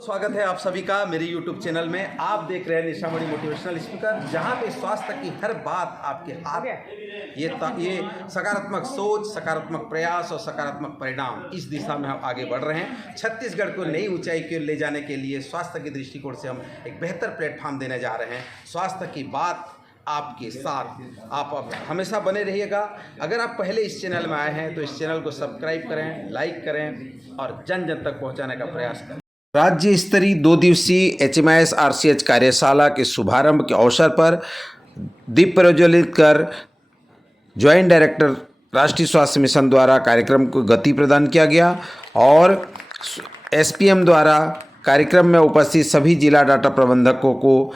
स्वागत है आप सभी का मेरे YouTube चैनल में। आप देख रहे हैं निशामणि मोटिवेशनल स्पीकर, जहां पे स्वास्थ्य की हर बात आपके हाथ ये सकारात्मक सोच, सकारात्मक प्रयास और सकारात्मक परिणाम, इस दिशा में हम आगे बढ़ रहे हैं। छत्तीसगढ़ को नई ऊंचाई की ओर ले जाने के लिए स्वास्थ्य के दृष्टिकोण से हम एक बेहतर प्लेटफॉर्म देने जा रहे हैं। स्वास्थ्य की बात आपके साथ, आप अब हमेशा बने रहिएगा। अगर आप पहले इस चैनल में आए हैं तो इस चैनल को सब्सक्राइब करें, लाइक करें और जन जन तक पहुंचाने का प्रयास करें। राज्य स्तरीय 2 दिवसीय HMIS RCH कार्यशाला के शुभारंभ के अवसर पर दीप प्रज्वलित कर ज्वाइंट डायरेक्टर राष्ट्रीय स्वास्थ्य मिशन द्वारा कार्यक्रम को गति प्रदान किया गया और SPM द्वारा कार्यक्रम में उपस्थित सभी जिला डाटा प्रबंधकों को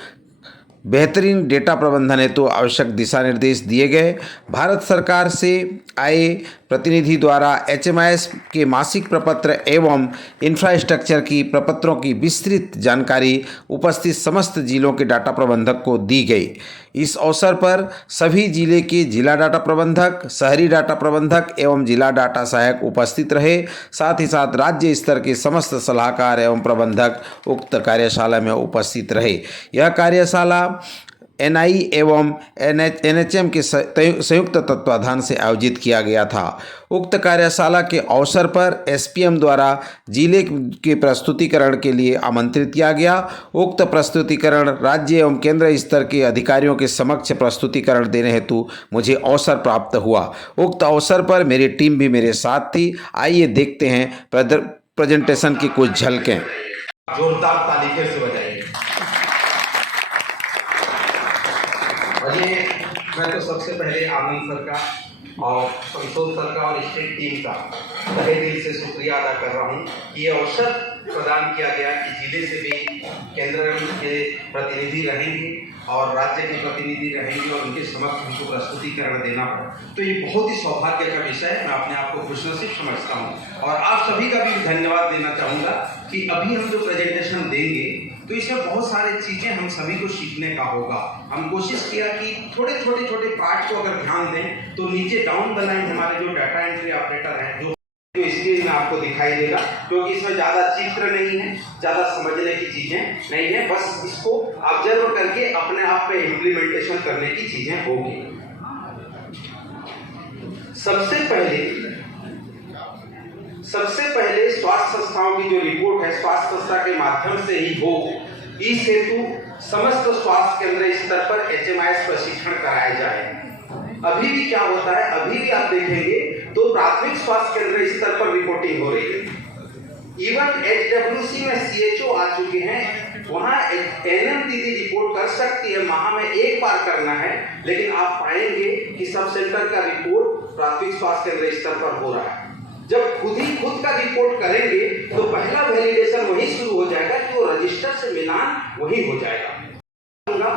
बेहतरीन डेटा प्रबंधन हेतु आवश्यक दिशा निर्देश दिए गए। भारत सरकार से आए प्रतिनिधि द्वारा HMIS के मासिक प्रपत्र एवं इंफ्रास्ट्रक्चर की प्रपत्रों की विस्तृत जानकारी उपस्थित समस्त जिलों के डाटा प्रबंधक को दी गई। इस अवसर पर सभी जिले के जिला डाटा प्रबंधक, शहरी डाटा प्रबंधक एवं जिला डाटा सहायक उपस्थित रहे। साथ ही साथ राज्य स्तर के समस्त सलाहकार एवं प्रबंधक उक्त कार्यशाला में उपस्थित रहे। यह कार्यशाला NI एवं NHM के संयुक्त तत्वाधान से आयोजित किया गया था। उक्त कार्यशाला के अवसर पर SPM द्वारा जिले के प्रस्तुतिकरण के लिए आमंत्रित किया गया। उक्त प्रस्तुतिकरण राज्य एवं केंद्र स्तर के अधिकारियों के समक्ष प्रस्तुतिकरण देने हेतु मुझे अवसर प्राप्त हुआ। उक्त अवसर पर मेरी टीम भी मेरे साथ थी। आइए देखते हैं प्रेजेंटेशन की कुछ झलकें। जोरदार ताली से बजाइए। और ये मैं तो सबसे पहले आनंद सर का और संतोष सर का और स्टेट टीम का तहे दिल से शुक्रिया अदा कर रहा हूँ कि ये अवसर प्रदान किया गया कि जिले से भी केंद्र के प्रतिनिधि रहेंगे और राज्य के प्रतिनिधि रहेंगे और उनके समक्ष उनको प्रस्तुतिकरण देना पड़ा। तो ये बहुत ही सौभाग्य का विषय है। मैं अपने आप को खुशनसीब समझता हूँ और आप सभी का भी धन्यवाद देना चाहूँगा कि अभी हम जो प्रेजेंटेशन देंगे तो इसमें बहुत सारी चीज़ें हम सभी को सीखने का होगा। हम कोशिश किया कि थोड़े छोटे पार्ट को अगर ध्यान दें तो नीचे डाउन द लाइन हमारे जो डाटा एंट्री ऑपरेटर हैं जो स्क्रीन में आपको दिखाई देगा, क्योंकि इसमें ज़्यादा चित्र नहीं है, ज़्यादा समझने की चीज़ें नहीं है, बस इसको ऑब्जर्व करके अपने आप पे इम्प्लीमेंटेशन करने की चीज़ें होगी। सबसे पहले स्वास्थ्य संस्थाओं की जो रिपोर्ट है स्वास्थ्य संस्था के माध्यम से ही हो, इस हेतु समस्त स्वास्थ्य केंद्र स्तर पर HMIS प्रशिक्षण कराया जाए। अभी भी क्या होता है, अभी भी आप देखेंगे तो प्राथमिक स्वास्थ्य केंद्र स्तर पर रिपोर्टिंग हो रही है। इवन HWC में CHO आ चुके हैं, वहाँ NM दीदी रिपोर्ट कर सकती है, माह में एक बार करना है, लेकिन आप पाएंगे कि सब सेंटर का रिपोर्ट प्राथमिक स्वास्थ्य केंद्र स्तर पर हो रहा है। जब खुद का रिपोर्ट करेंगे तो पहला वैलिडेशन वही शुरू हो जाएगा कि वो रजिस्टर से मिलान वही हो जाएगा।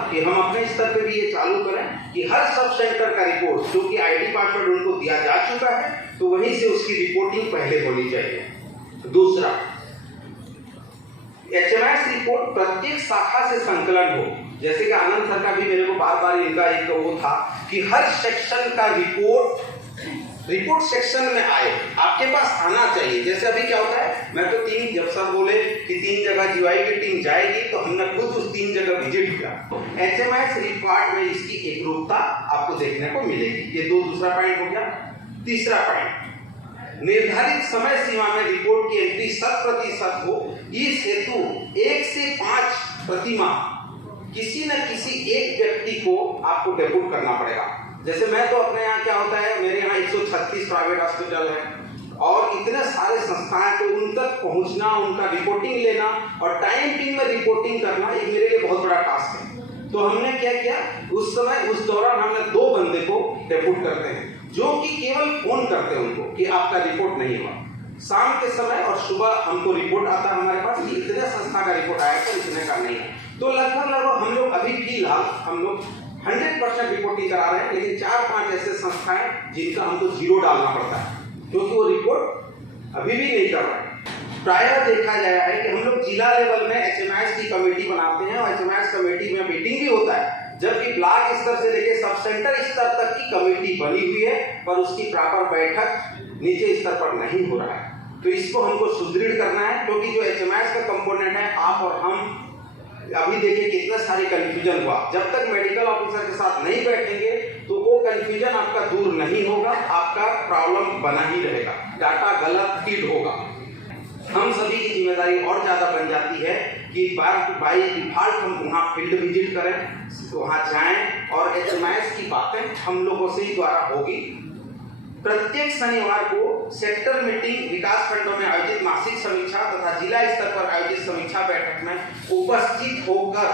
कि हम अपने स्तर पे भी ये चालू करें कि हर सब सेंटर का रिपोर्ट जो कि ID पासवर्ड उनको दिया जा चुका है तो वहीं से उसकी रिपोर्टिंग पहले होनी चाहिए। दूसरा, HMIS रिपोर्ट प्रत्येक शाखा से संकलन हो। जैसे कि आनंद सर का भी मेरे को बार इनका एक वो था कि हर सेक्शन का रिपोर्ट सेक्शन में आए, आपके पास आना चाहिए। जैसे अभी क्या होता है, मैं तो जब सब बोले कि 3 जगह GUI की टीम जाएगी तो हमने खुद उस 3 जगह विजिट किया। HMIS रिपोर्ट में इसकी एकरूपता आपको देखने को मिलेगी। ये दूसरा पॉइंट हो गया। तीसरा पॉइंट, निर्धारित समय सीमा में रिपोर्ट की एंट्री 100% हो। इस हेतु 1 से 5 प्रतिमाह किसी न किसी एक व्यक्ति को आपको डेप्यूट करना पड़ेगा। जैसे मैं तो अपने यहाँ क्या होता है, मेरे यहाँ 136 प्राइवेट हॉस्पिटल है और इतने सारे संस्थाएं, तो उन तक पहुँचना, उनका रिपोर्टिंग लेना और टाइम में रिपोर्टिंग करना, ये मेरे लिए बहुत बड़ा टास्क है। तो हमने क्या किया, उस दौरान हमने 2 बंदे को डेप्यूट करते हैं जो कि केवल फोन करते हैं उनको कि आपका रिपोर्ट नहीं हुआ। शाम के समय और सुबह हमको रिपोर्ट आता है हमारे पास कि इतने संस्था का रिपोर्ट आया था, इतने का नहीं है। तो लगभग हम लोग अभी फिलहाल हम लोग 100% रिपोर्टिंग करा रहे हैं, लेकिन 4-5 ऐसे संस्थाएं जिनका हमको 0 डालना पड़ता है क्योंकि वो रिपोर्ट अभी भी नहीं कर रहे हैं। प्रायः देखा गया है कि हम लोग जिला लेवल में HMIS की कमेटी बनाते हैं और HMIS कमेटी में मीटिंग भी होता है, जबकि ब्लॉक स्तर से लेकर सब सेंटर स्तर तक की कमेटी बनी हुई है, पर उसकी प्रॉपर बैठक नीचे स्तर पर नहीं हो रहा है। तो इसको हमको सुदृढ़ करना है, क्योंकि जो HMIS का कंपोनेंट है, आप और हम अभी देखिए कितना सारे कंफ्यूजन हुआ। जब तक मेडिकल ऑफिसर के साथ नहीं बैठेंगे तो वो कंफ्यूजन आपका दूर नहीं होगा, आपका प्रॉब्लम बना ही रहेगा, डाटा गलत फीड होगा। हम सभी की जिम्मेदारी और ज्यादा बन जाती है कि बाय डिफॉल्ट हम वहाँ फील्ड विजिट करें, वहाँ जाएं और HMIS की बातें हम लोगों से ही द्वारा होगी। प्रत्येक शनिवार को सेक्टर मीटिंग, विकास खंडों में आयोजित मासिक समीक्षा तथा जिला स्तर पर आयोजित समीक्षा बैठक में उपस्थित होकर,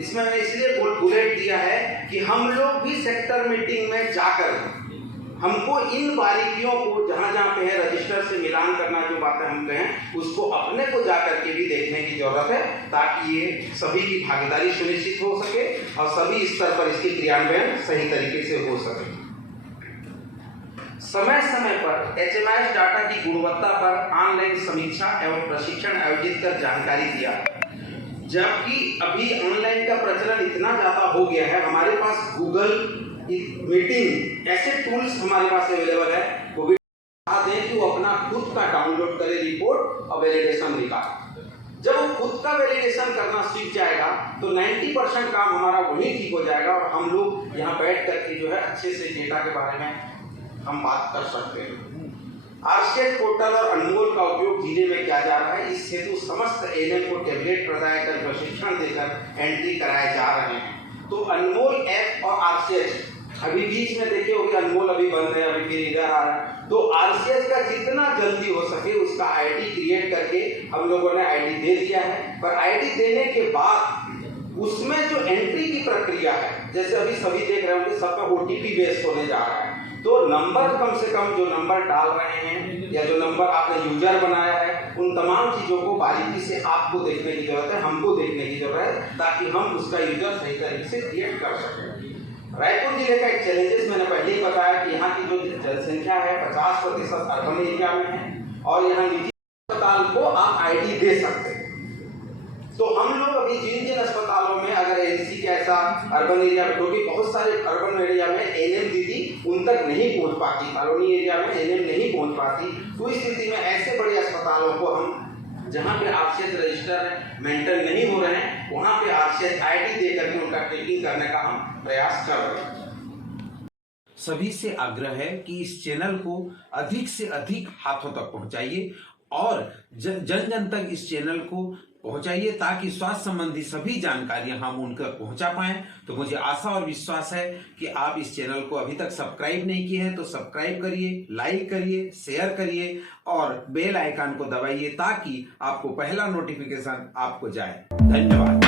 इसमें मैंने इसलिए बुलेट दिया है कि हम लोग भी सेक्टर मीटिंग में जाकर हमको इन बारीकियों को जहां जहां पे है रजिस्टर से मिलान करना, जो बातें हम कहें उसको अपने को जाकर के भी देखने की जरूरत है, ताकि ये सभी की भागीदारी सुनिश्चित हो सके और सभी स्तर पर इसकी क्रियान्वयन सही तरीके से हो सके। समय समय पर HMIS डाटा की गुणवत्ता पर ऑनलाइन समीक्षा एवं प्रशिक्षण आयोजित कर जानकारी दिया। जबकि अभी ऑनलाइन का प्रचलन इतना ज्यादा हो गया है, हमारे पास गूगल मीटिंग ऐसे टूल्स हमारे पास अवेलेबल है, वो भी दें कि वो अपना खुद का डाउनलोड करे रिपोर्ट और वैलिडेशन निकाले। जब वो खुद का वैलिडेशन करना सीख जाएगा तो 90% काम हमारा वहीं ठीक हो जाएगा और हम लोग यहाँ बैठ करके जो है अच्छे से डेटा के बारे में हम बात कर सकते हैं। आरसीएच पोर्टल और अनमोल का उपयोग जिले में किया जा रहा है। इस हेतु समस्त ANM को टैबलेट प्रदान कर प्रशिक्षण देकर एंट्री कराए जा रहे हैं। तो अनमोल ऐप और आरसीएच अभी बीच में देखे होंगे, अनमोल अभी बंद है, अभी फिर इधर आ रहा है। तो आरसीएच का जितना जल्दी हो सके उसका आईडी क्रिएट करके हम लोगों ने आईडी दे दिया है। पर आईडी देने के बाद उसमें जो एंट्री की प्रक्रिया है, जैसे अभी सभी देख रहे होंगे सबका OTP बेस्ड होने जा रहा है, तो नंबर कम से कम जो नंबर डाल रहे हैं या जो नंबर आपने यूजर बनाया है, उन तमाम चीजों को बारीकी से आपको देखने की जरूरत है, हमको देखने की जरूरत है, ताकि हम उसका यूजर सही तरीके से क्रिएट कर सकें। रायपुर जिले का एक चैलेंजेस मैंने पहले ही बताया कि यहाँ की जो जनसंख्या है 50% अर्बन एरिया में है और यहाँ निजी अस्पताल को आप आईडी दे सकते हैं। तो हम लोग अभी जिन जिन अस्पतालों में अगर एनसी के ऐसा अर्बन एरिया में, क्योंकि बहुत सारे अर्बन एरिया में ANM दीदी उन तक नहीं पहुंच पाती, कॉलोनी एरिया में ANM नहीं पहुंच पाती, तो इस स्थिति में ऐसे बड़े अस्पतालों को हम जहां पे आरसीएच रजिस्टर मेंटेन नहीं हो रहे हैं वहां पे आरसीएच आईडी दे करके उनका ट्रेकिंग करने का हम प्रयास कर रहे हैं। सभी से आग्रह है कि इस चैनल को अधिक से अधिक हाथों तक पहुंचाइए और जन जन तक इस चैनल को पहुंचाइए, ताकि स्वास्थ्य संबंधी सभी जानकारियां हम उन तक पहुंचा पाएं। तो मुझे आशा और विश्वास है कि आप इस चैनल को अभी तक सब्सक्राइब नहीं किए हैं तो सब्सक्राइब करिए, लाइक करिए, शेयर करिए और बेल आइकन को दबाइए, ताकि आपको पहला नोटिफिकेशन आपको जाए। धन्यवाद।